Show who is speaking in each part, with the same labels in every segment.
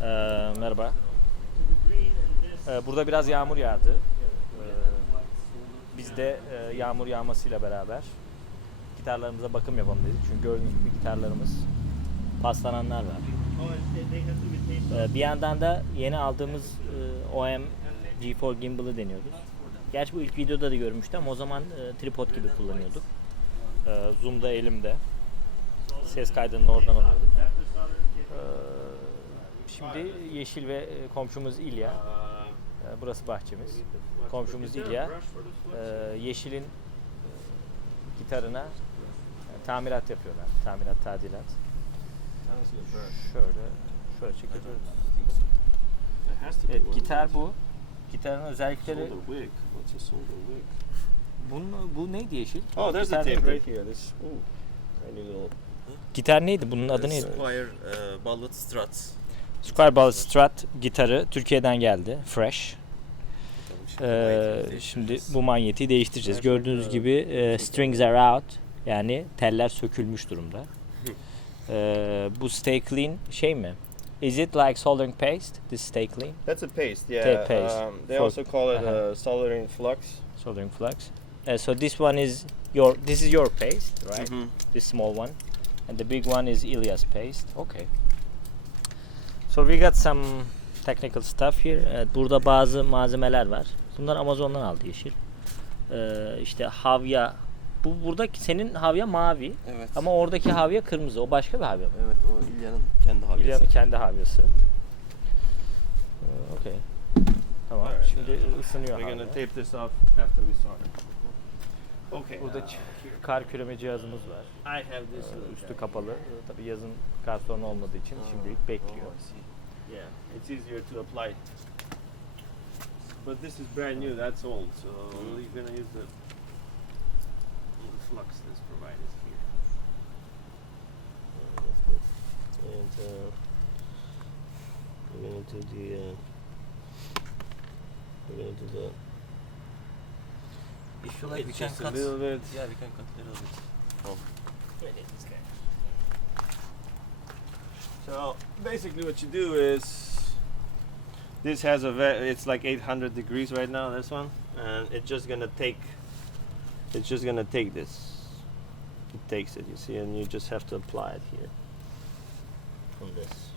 Speaker 1: Ee, merhaba. Ee, burada biraz yağmur yağdı. Ee, biz de e, yağmur yağmasıyla beraber gitarlarımıza bakım yapalım dedik. Çünkü gördüğünüz gibi gitarlarımız paslananlar var. Ee, bir yandan da yeni aldığımız e, OM G4 Gimbal'ı deniyoruz. Gerçi bu ilk videoda da görmüştüm ama o zaman e, tripod gibi kullanıyorduk. Ee, Zoom'da elimde. Ses kaydını oradan alıyorduk. Şimdi Yeşil ve e, komşumuz İlya. Ee, Burası bahçemiz. Komşumuz İlya. e, Yeşil'in e, gitarına e, tamirat yapıyorlar. Tamirat, tadilat. Şöyle, şöyle çekiyoruz. Evet, gitar bu. Gitarın özellikleri... Bunun, bu neydi Yeşil?
Speaker 2: Oh, there's the tape right here. This ooh, tiny little.
Speaker 1: Gitar neydi? Bunun adı neydi?
Speaker 3: Squire uh, Ballet Strat.
Speaker 1: Squire Strat gitarı Türkiye'den geldi. Fresh. Ee, şimdi bu manyetiği değiştireceğiz. Gördüğünüz gibi e, strings are out. Yani teller sökülmüş durumda. Ee, bu stay clean şey mi? Is it like soldering paste? This stay clean?
Speaker 2: That's a paste. Yeah.
Speaker 1: Tape paste.
Speaker 2: Um, they
Speaker 1: For-
Speaker 2: also call it uh, soldering flux.
Speaker 1: Soldering flux. Uh, so this one is your this is your paste, right?
Speaker 3: Mhm.
Speaker 1: This small one, and the big one is Ilias paste. Okay. So we got some technical stuff here. Evet, burada bazı malzemeler var. Bunlar Amazon'dan aldı Yeşil. Ee, işte havya. Bu buradaki senin havya mavi
Speaker 3: Evet.
Speaker 1: ama oradaki havya kırmızı. O başka bir havya mı?
Speaker 3: evet o İlya'nın kendi havyası.
Speaker 1: İlya'nın kendi havyası. Ee, okay. Tamam.
Speaker 2: Alright.
Speaker 1: Şimdi ısınıyor
Speaker 2: We're
Speaker 1: havya.
Speaker 2: gonna tape this off after we solder. Okay.
Speaker 1: Burada
Speaker 2: uh,
Speaker 1: ç- kar küreme cihazımız var.
Speaker 2: I have this.
Speaker 1: Ee, üstü kapalı. Ee, Tabii yazın kar sorunu olmadığı için şimdilik bekliyor.
Speaker 3: Oh, I see.
Speaker 2: Yeah, it's easier to apply. But this is brand new. That's old. So
Speaker 3: Mm.
Speaker 2: you're gonna use the, the flux that's provided here. And uh, we're gonna do the. Uh, we're gonna do the.
Speaker 3: If you like, we can
Speaker 2: just
Speaker 3: cut.
Speaker 2: a little bit.
Speaker 3: Yeah, we can cut a little bit. Oh.
Speaker 2: So basically, what you do is this has a ve- it's like 800 degrees right now. This one, and it's just gonna take. It's just gonna take this. It takes it, you see, and you just have to apply it here. From this.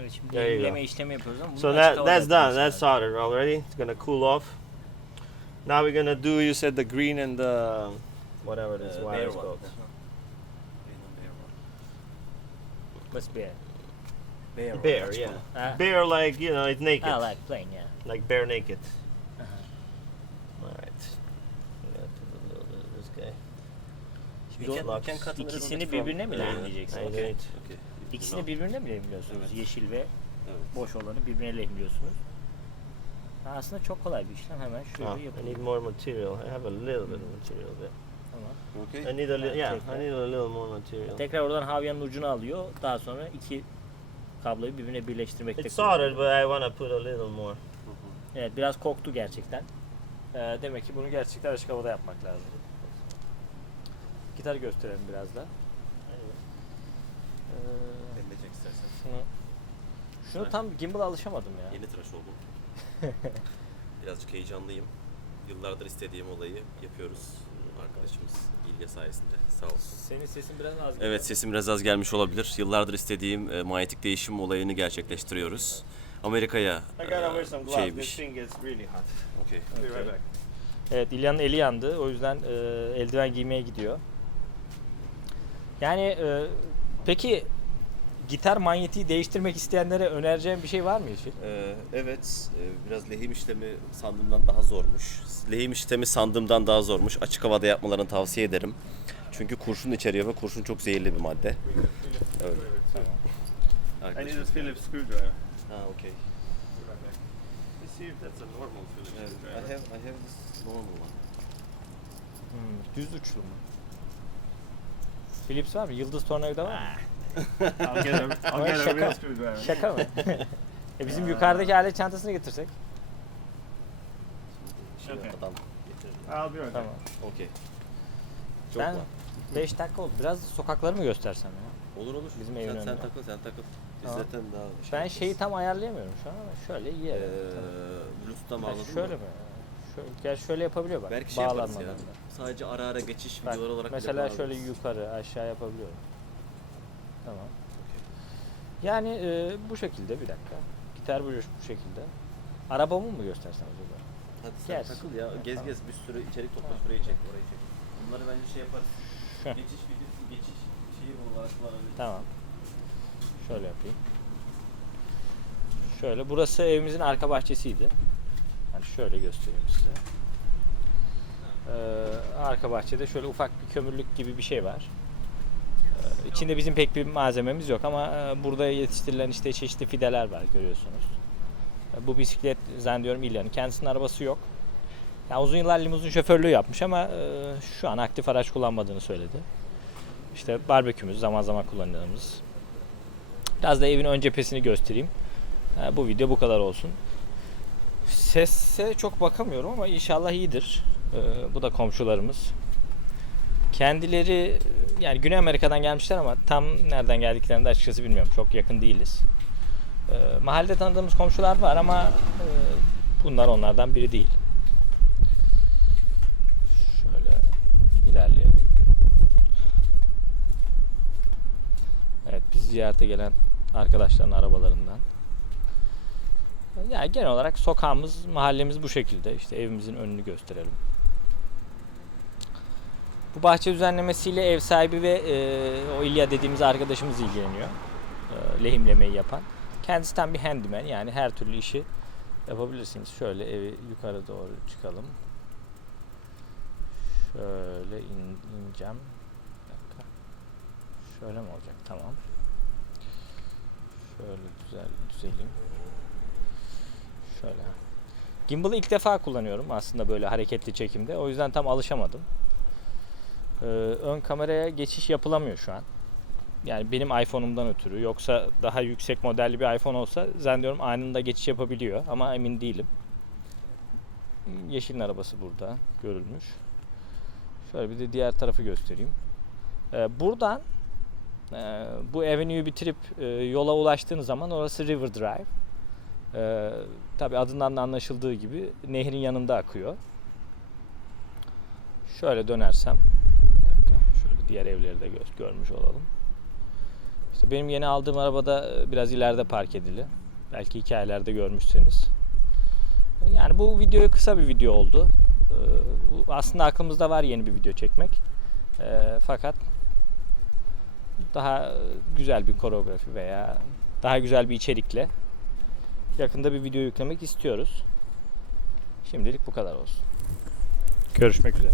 Speaker 1: Evet şimdi
Speaker 2: There you go.
Speaker 1: yenileme işlemi yapıyoruz ama
Speaker 2: So that that's done. That's
Speaker 1: lazım.
Speaker 2: soldered already. It's gonna cool off. Now we're gonna do. You said the green and the whatever this
Speaker 3: Uh,
Speaker 2: wire is
Speaker 3: one.
Speaker 2: called.
Speaker 3: One.
Speaker 1: Must be.
Speaker 3: Bare one,
Speaker 2: Bare,
Speaker 3: açık
Speaker 2: yeah.
Speaker 1: Ha?
Speaker 2: Bare like you know, it's naked.
Speaker 1: Ah, like plain yeah.
Speaker 2: like bare naked.
Speaker 1: Aha.
Speaker 2: All right. I'm gonna put a little bit of this guy.
Speaker 3: We
Speaker 2: Don't
Speaker 1: İkisini birbirine mi
Speaker 3: Yeah.
Speaker 2: I
Speaker 3: Okay.
Speaker 2: need.
Speaker 3: Okay.
Speaker 1: İkisini birbirine mi lehimliyorsunuz?
Speaker 3: Evet.
Speaker 1: Yeşil ve
Speaker 3: Evet.
Speaker 1: boş olanı birbirine lehimliyorsunuz. Ha, aslında çok kolay bir işlem. Hemen şöyle
Speaker 2: Oh, I
Speaker 1: yapalım.
Speaker 2: need more material. I have a little bit of material there.
Speaker 1: Tamam.
Speaker 3: Okay.
Speaker 2: I need a little. Yeah, I need a little more material.
Speaker 1: Tekrar oradan havyanın ucunu alıyor. Daha sonra iki kabloyu birbirine birleştirmekte
Speaker 2: It's soldered,
Speaker 1: kullanıyor.
Speaker 2: but I want to put a little more.
Speaker 1: Evet biraz koktu gerçekten. Ee, demek ki bunu gerçekten açık havada yapmak lazım. Gitar gösterelim biraz da. Ee, şunu, şunu tam gimbal alışamadım ya.
Speaker 3: Yeni tıraş oldum. Birazcık heyecanlıyım. Yıllardır istediğim olayı yapıyoruz. Arkadaşımız İlya sayesinde. Sağ olsun.
Speaker 1: Senin sesin biraz az geliyor.
Speaker 3: Evet sesim biraz az gelmiş olabilir. Yıllardır istediğim e, manyetik değişim olayını gerçekleştiriyoruz. Amerika'ya e, şeymiş. Okay.
Speaker 2: Be right back.
Speaker 1: Evet İlyan'ın eli yandı. O yüzden e, eldiven giymeye gidiyor. Yani e, peki gitar manyetiği değiştirmek isteyenlere önereceğin bir şey var mı Yeşil?
Speaker 3: Ee, evet, e, biraz lehim işlemi sandığımdan daha zormuş. Lehim işlemi sandığımdan daha zormuş. Açık havada yapmalarını tavsiye ederim. Çünkü kurşun içeriyor ve kurşun çok zehirli bir madde. Öyle.
Speaker 2: I need a Phillips screwdriver.
Speaker 3: Ha, okay.
Speaker 2: Be right back. Let's see if that's a normal Phillips
Speaker 3: Evet, I
Speaker 2: screwdriver.
Speaker 3: have, I have this normal one.
Speaker 1: Hmm, düz uçlu mu? Philips var mı? Yıldız tornavida var mı?
Speaker 2: I'll get a, I'll get a
Speaker 1: check
Speaker 2: real screwdriver.
Speaker 1: Şaka mı? e bizim yukarıdaki alet çantasını getirsek.
Speaker 2: Okay.
Speaker 3: Adam getirir.
Speaker 2: I'll be right back.
Speaker 1: Tamam.
Speaker 3: Okey. Çok
Speaker 1: Ben
Speaker 3: var.
Speaker 1: 5 dakika oldu. Biraz sokakları mı göstersem ya?
Speaker 3: Olur olur.
Speaker 1: Bizim
Speaker 3: sen,
Speaker 1: evin
Speaker 3: sen
Speaker 1: önünde.
Speaker 3: takıl sen takıl. Biz
Speaker 1: Tamam.
Speaker 3: zaten daha şey
Speaker 1: Ben şeyi tam ayarlayamıyorum şu an ama şöyle iyi.
Speaker 3: Ee,
Speaker 1: evet.
Speaker 3: Bluetooth'tan
Speaker 1: Tamam.
Speaker 3: bağladın
Speaker 1: şöyle
Speaker 3: mı?
Speaker 1: mi? Şöyle, gerçi şöyle yapabiliyor bak.
Speaker 3: Belki şey yaparız ya.
Speaker 1: bağlanmadan da.
Speaker 3: Sadece ara ara geçiş
Speaker 1: Bak,
Speaker 3: videoları olarak bile
Speaker 1: mesela şöyle yukarı aşağı yapabiliyorum. Tamam. Yani e, bu şekilde bir dakika. Gitar bu, bu şekilde. Arabamı mı göstersem acaba?
Speaker 3: Hadi sen
Speaker 1: Gez.
Speaker 3: takıl ya. Gez
Speaker 1: Tamam.
Speaker 3: gez bir sürü içerik topla
Speaker 1: Tamam.
Speaker 3: şurayı çek orayı çek. Bunları bence şey yaparız. Geçiş videosu geçiş şeyi olarak kullanabiliriz.
Speaker 1: Tamam. Şöyle yapayım. Şöyle burası evimizin arka bahçesiydi. Hani şöyle göstereyim size. Ee, arka bahçede şöyle ufak bir kömürlük gibi bir şey var. İçinde bizim pek bir malzememiz yok ama e, burada yetiştirilen işte çeşitli fideler var görüyorsunuz. Ee, bu bisiklet zannediyorum İlya'nın. Kendisinin arabası yok. Yani uzun yıllar limuzin şoförlüğü yapmış ama e, şu an aktif araç kullanmadığını söyledi. İşte barbekümüz zaman zaman kullandığımız. Biraz da evin ön cephesini göstereyim. Bu video bu kadar olsun. Sese çok bakamıyorum ama inşallah iyidir. Bu da komşularımız. Kendileri yani Güney Amerika'dan gelmişler ama tam nereden geldiklerini de açıkçası bilmiyorum. Çok yakın değiliz. Ee, mahallede tanıdığımız komşular var ama e, bunlar onlardan biri değil. Şöyle ilerleyelim. Evet biz ziyarete gelen arkadaşların arabalarından. Yani genel olarak sokağımız, mahallemiz bu şekilde. İşte evimizin önünü gösterelim. Bu bahçe düzenlemesiyle ev sahibi ve e, o İlya dediğimiz arkadaşımız ilgileniyor. E, lehimlemeyi yapan. Kendisi tam bir handyman yani her türlü işi yapabilirsiniz. Şöyle evi yukarı doğru çıkalım. Şöyle in, ineceğim. Bir dakika. Şöyle mi olacak? Tamam. Şöyle güzel düzeleyim. Şöyle. Gimbal'ı ilk defa kullanıyorum aslında böyle hareketli çekimde. O yüzden tam alışamadım. Ee, ön kameraya geçiş yapılamıyor şu an. Yani benim iPhone'umdan ötürü. Yoksa daha yüksek modelli bir iPhone olsa zannediyorum anında geçiş yapabiliyor. Ama emin değilim. Yeşilin arabası burada görülmüş. Şöyle bir de diğer tarafı göstereyim. Ee, buradan e, bu avenue'yu bitirip e, yola ulaştığınız zaman orası River Drive. Ee, Tabi adından da anlaşıldığı gibi nehrin yanında akıyor. Şöyle dönersem, diğer evleri de gö- görmüş olalım. İşte benim yeni aldığım arabada e, biraz ileride park edili. Belki hikayelerde görmüşseniz. Yani bu videoyu kısa bir video oldu. Bu aslında aklımızda var yeni bir video çekmek. Ee, fakat daha güzel bir koreografi veya daha güzel bir içerikle yakında bir video yüklemek istiyoruz. Şimdilik bu kadar olsun. Görüşmek üzere.